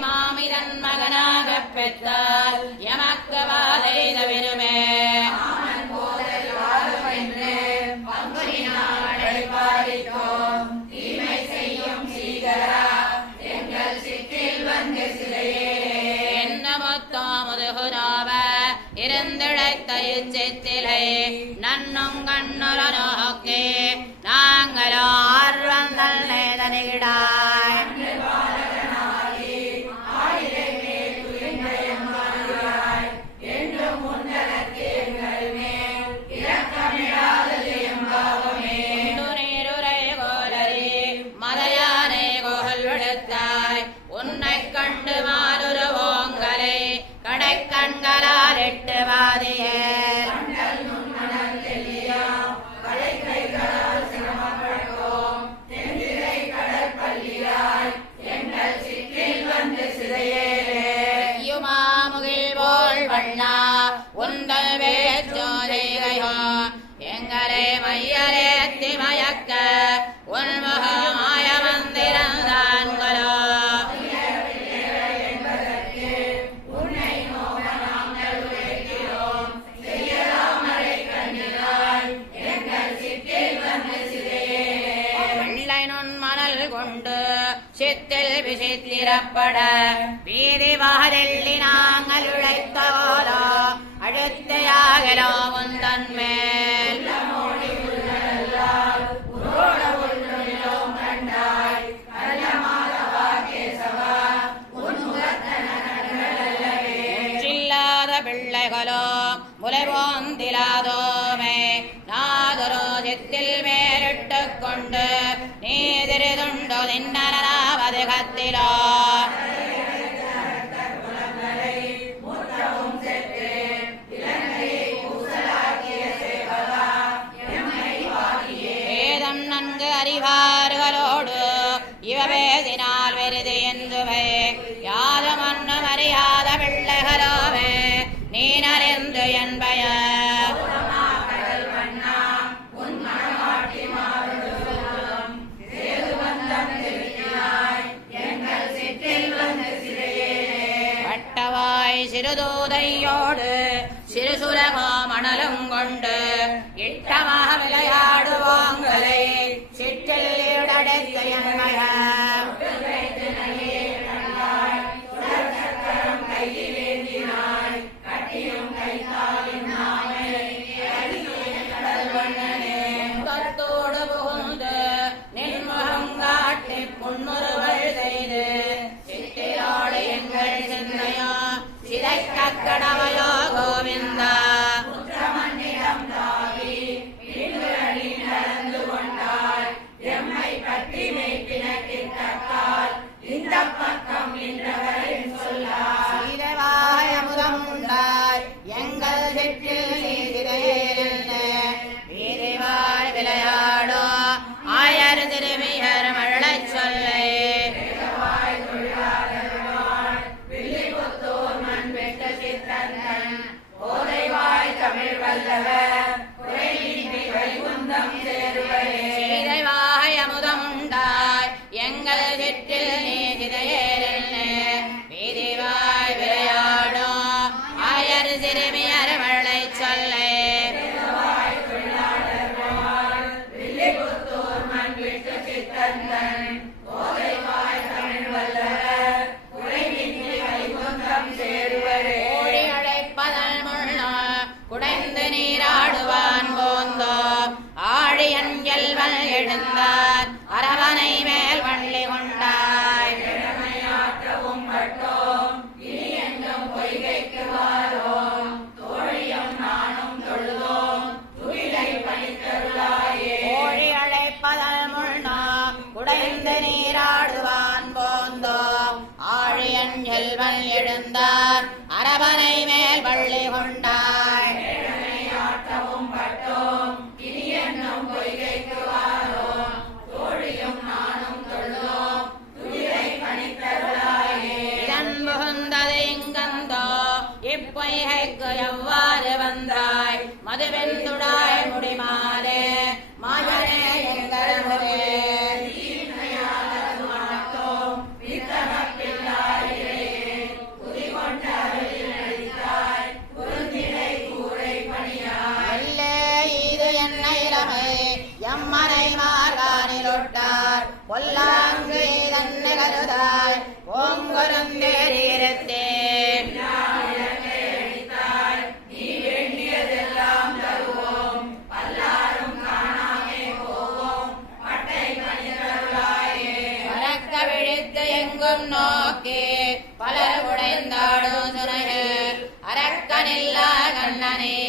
மாமிதன் மகனாகப் பெற்றால் எமக்கு வாதை தவிருமே. இருந்திழைத்த இச்சித்திலை நன்னும் கண்ணுல நோக்கே நாங்களோ ஆர்வந்தல் நேதனிடாய் மலையானை கோல் விடுத்தாய் உன்னை கண்டு மாறுருவோங்களை கடை கண்களால் எட்டு வாதியே உந்தல் வேச்சோதைகையோ எங்களை மையரேத்தி மயக்க உன்முக மாய மந்திரந்தான்களோ வெள்ளை நுண் மணல் கொண்டு சித்தில் விசித்திரப்பட வீதி வாரெள்ளி நாங்கள் உழைத்தவோலோ அழுத்தையாகலோ முந்தன் மேல் சில்லாத பிள்ளைகளோ முலைவோந்திலாதோமே நாதரோ சித்தில் மேலிட்டு கொண்டு நீதிரிதுண்டோ நின்னராவது கத்திலோ அறிவார்களோடு இவ பேசினால் வெறுது என்றுவே யாரும் அன்னும் அறியாத பிள்ளைகளோவே நீ நறிந்து என்பய வட்டவாய் சிறுதூதையோடு சிறுசுரகோ மணலும் கொண்டு இட்டமாக விளையாடுவோங்களை தத்தோடு புகுந்து நின்முகங்காட்டி புன்முறுவல் செய்து சிட்டியோடு எங்கள் சின்னையோ சிதைக்க கடவையோ கோவிந்தா எங்கள் சிற்றில் வீதிவாய் விளையாடோ ஆயர் திருமியர் மழச் சொல்லை தமிழ் வல்லவர் சீதைவாய் அமுதம் உண்டாய் எங்கள் சிற்றில் நீதிரையேறில் வீதிவாய் விளையாடோ ஆயர் சிறுமியர் மழை சொல்லை ஓடி அழைப்பதன் முள்ளோ குடைந்து நீராடுவான் போந்தோ ஆழியன் எல்வல் எழுந்தார் அரவணை மேல் வள்ளி கொண்டாய் ஓடி அழைப்பதல் முள்ளோ குடைந்து நீராடுவான் போந்தோ ஆழியன் எல்வல் எழுந்தார் அரவணை மேல் வள்ளி கொண்டாய் இப்பொய்கைக்கு எவ்வாறு வந்தாய் மதுவெந்துடாய் முடிமாலே மாயனே எங்களே பொல்லாங்கு தன்னை கருதாய் ஓங்குருந்தேரிருத்தே பறக்க விழித்து எங்கும் நோக்கி பலர் உடைந்தாடும் சுனையில் அரக்கனில்லா கண்ணனே